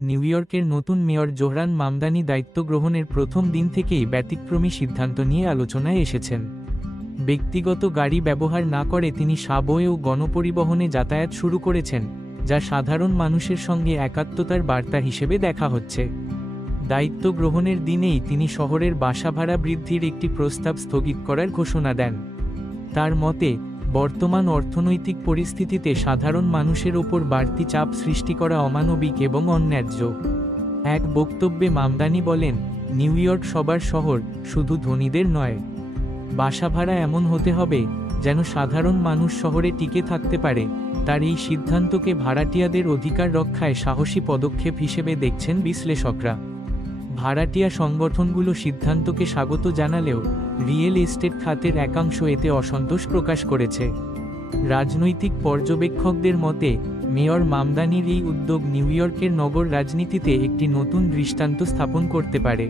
New ইয়র্কের নতুন mayor Zohran Mamdani দায়িত্ব গ্রহণের প্রথম দিন থেকেই ব্যতিক্রমী সিদ্ধান্ত নিয়ে আলোচনায় এসেছেন। ব্যক্তিগত গাড়ি ব্যবহার না করে তিনি সাবওয়ে ও গণপরিবহনে যাতায়াত শুরু করেছেন, যা সাধারণ মানুষের সঙ্গে একাত্মতার বার্তা হিসেবে দেখা হচ্ছে। দায়িত্ব গ্রহণের দিনেই তিনি শহরের বাসা ভাড়া বৃদ্ধির একটি প্রস্তাব স্থগিত করার ঘোষণা দেন। তার মতে, বর্তমান অর্থনৈতিক পরিস্থিতিতে সাধারণ মানুষের ওপর বাড়তি চাপ সৃষ্টি করা অমানবিক এবং অন্যায্য। এক বক্তব্যে মামদানি বলেন, নিউ ইয়র্ক সবার শহর, শুধু ধনীদের নয়। বাসা ভাড়া এমন হতে হবে যেন সাধারণ মানুষ শহরে টিকে থাকতে পারে। তার এই সিদ্ধান্তকে ভাড়াটিয়াদের অধিকার রক্ষায় সাহসী পদক্ষেপ হিসেবে দেখছেন বিশ্লেষকরা। ভাড়াটিয়া সংগঠনগুলো সিদ্ধান্তকে স্বাগত জানালেও রিয়েল এস্টেট খাতের একাংশ এতে অসন্তোষ প্রকাশ করেছে। রাজনৈতিক পর্যবেক্ষকদের মতে, মেয়র মামদানির এই উদ্যোগ নিউ ইয়র্কের নগর রাজনীতিতে একটি নতুন দৃষ্টান্ত স্থাপন করতে পারে।